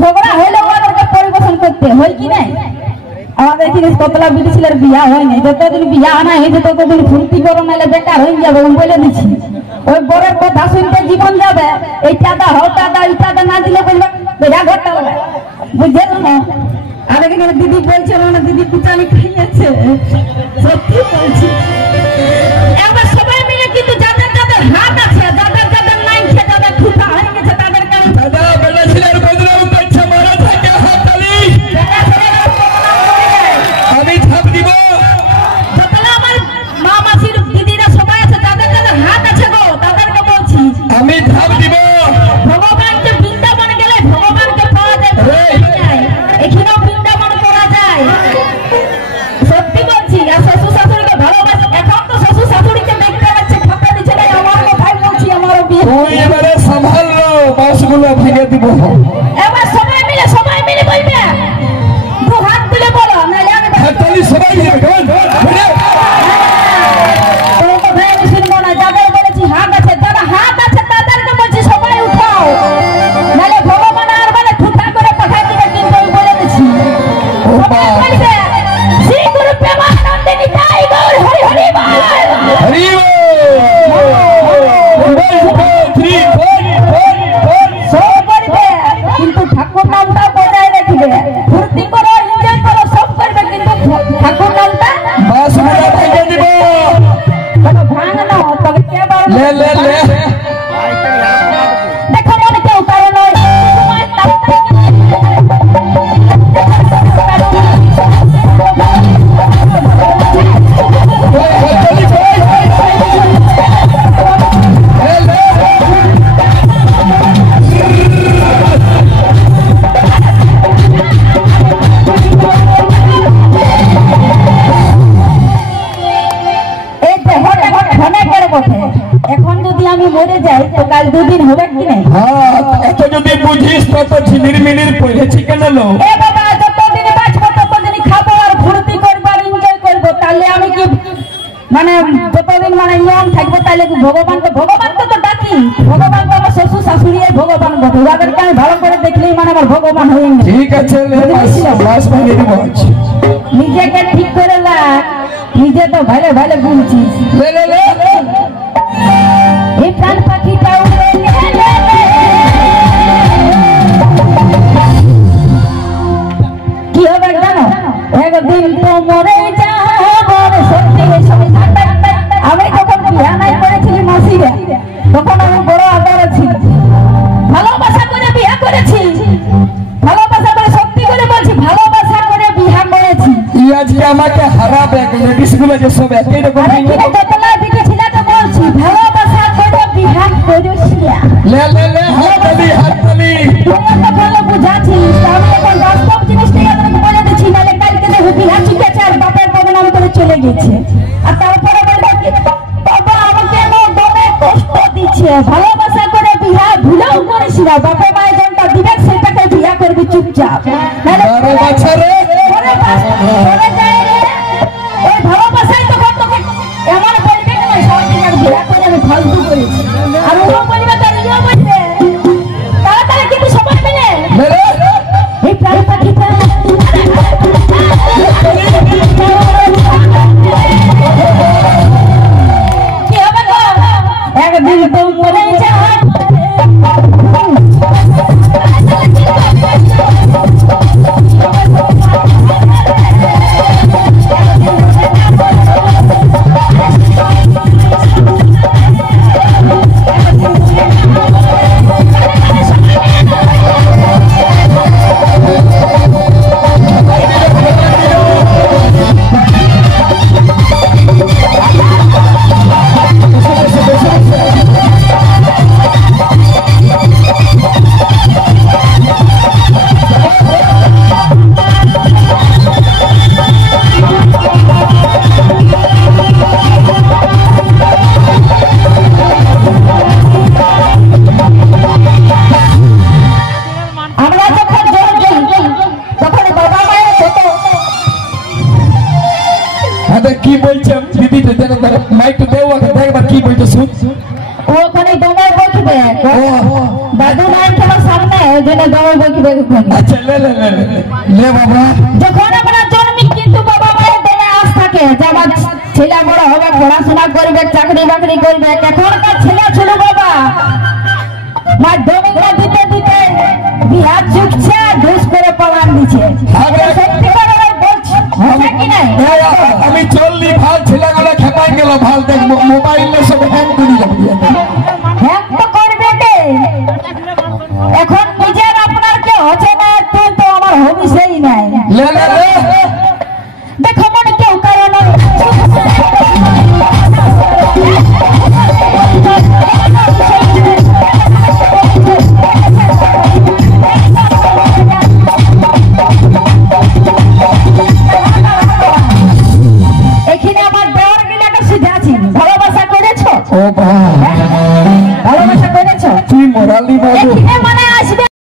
ঝগড়া হলে ওদেরকে পরিবেশন করতে হয় কি নাই? আমাদের এখানে কতলা বিটি ছেলের বিয়া হয় নাই, যতদিন বিয়া আনা হয়েছে ততদিন ফুর্তি করো নাহলে বেকার হয়ে যাবে। আমি বলে দিচ্ছি, ওই বরের কথা শুনতে জীবন যাবে। এই টাদা হও টাদা, এই টাদা না দিলে বলবে বেড়া ঘরটা হবে, বুঝলেন না? আর এখানে দিদি বলছে না, দিদি কুচানি খাইয়েছে, সত্যি বলছি। একবার সবাই মিলে কিন্তু যাদের যাদের হাত আছে, যাদের যাদের নাই সে যাদের ঠুটা হয়ে গেছে তাদের কারণে দাদা বেলা ছেলের বদনাম করছে, মারা থাকে হাত তালি। আমি ছাপ দিব যতলা আমার মা মাসির দিদিরা সবাই আছে, যাদের যাদের হাত আছে গো তাদেরকে বলছি আমি ছাপ দিব। ভগবানকে বৃন্দাবন গেলে ভগবানকে পাওয়া যায়, এখানেও বৃন্দাবন করা যায়, সত্যি বলছি। আর শ্বশুর শাশুড়িকে ভালোবাসে, এখন তো শ্বশুর শাশুড়িকে দেখতে পাচ্ছে ফাঁকা দিচ্ছে না। আমার কথাই বলছি, আমার বিয়ে তুই এবারে সামলাল বাসগুলো ভেঙে দিব। এবার সবাই মিলে বলবে, দু হাত তুলে বলো নাহলে আমি হাততালি সবাই দিবে। শুনবো না, যাদের বলেছি হাত আছে, যারা হাত আছে তাদেরকে বলছি সবাই উঠাও, নাহলে ভগবান আর বলে ঠুটা করে পাঠাই দিবে। কিন্তু আমি বলে দিচ্ছি সবাই বলবে শ্রী গুরু প্রেমানন্দিনী জয় গৌর হরি হরি বল হরি বল। কিন্তু ঠাকুর নামটা বজায় রাখবে, ফুর্তি করো, এনজয় করো, সব করবে, কিন্তু ঠাকুর নামটা বাস মেলা ভেঙে দিব। কোনো ভাঙ না তবে কে বড় লে লে লে দেখো মনে কেউ কারো নয় তোমার এখন যদি আমি মরে যাই তো কাল দুদিন হবে কি না? হ্যাঁ, এত যদি বুঝিস তত ঝিলির মিলির পড়েছি কেন লো? এ বাবা, যতদিন বাঁচবো ততদিন খাবো আর ফুর্তি করবো আর এনজয় করবো। তাহলে আমি কি মানে যতদিন মানে নিয়ম থাকবো, তাহলে ভগবানকে তো ডাকি। ভগবান তো আমার শ্বশুর শাশুড়ি ভগবান বটে, ওদেরকে আমি ভালো করে দেখলেই মানে আমার ভগবান হয়ে গেছে। ঠিক আছে, বাস ভেঙে দিব। নিজেকে ঠিক করে লা, নিজে তো ভালো ভালো বলছিস। লে লে লে এই প্রাণ পাখিটা উড়ে কি হবে জানো? একদিন তো মরে যাবো, সত্যি আমি যখন বিয়া নাই করেছিলি মাসিরা, তখন আমি বড় আদরে ছিল, ভালোবাসা করে বিয়া করেছি, ভালোবাসা করে, সত্যি করে বলছি ভালোবাসা করে বিয়া করেছি। আজকে আমাকে হারাবে, লেডিস গুলো যে সব একই রকম যতলা দেখেছিল তো বলছি ভালোবাসা করে বিয়া করেছি। লে লে লে হাততালি হাততালি তুই তো ভালো বুঝাচ্ছিস, আমি এখন বাস্তব জিনিসটাই আপনাকে বলে দিচ্ছি, নাহলে কালকে দেখো বিয়া শিখেছে আর বাপের বদনাম করে চলে গেছে, আর তারপরে বলবো কি বাবা আমাকে আমার দমে কষ্ট দিচ্ছে। ভালোবাসা করে বিয়া ভুলেও করিস না, বাপের মায়ের যেটা দিবে সেটাকে বিয়া করবি চুপচাপ, নাহলে পরে যায় রে। ওই ভালোবাসাই তখন তোকে এমন বলবে না সব দিন বিয়া করে আমি ফালতু করেছি, আর ও বলবে তার ইয়ে বলবে তাড়াতাড়ি, কিন্তু সবাই মিলে এই প্রাণ পাখিটা কি হবে গো? একদিন তো মরে যাবে। কি বলছেন দিদি? মাইক তো দেও, দেখবার কি বলছো শুন। ওখানে দমে বসবে দাদু নাই তোমার সামনে জন্য দমে বকিবে কোন আচ্ছা লে লে লে লে। লে বাবা যখন আমরা জন্মি কিন্তু বাবা মায়ের দমে আস থাকে যে আমার ছেলে বড় হবে পড়াশোনা করবে চাকরি বাকরি করবে এখনকার ছেলে ছিল বাবা মাধ্যমিকটা দিতে দিতে বিহা চুকছে ঘুষ করে পালান দিচ্ছে সত্যি করে বলছি হ্যাঁ কি নাই আমি চললি ভাল ছেলেগুলো খেপাই গেল ভাল দেখ মোবাইলে সব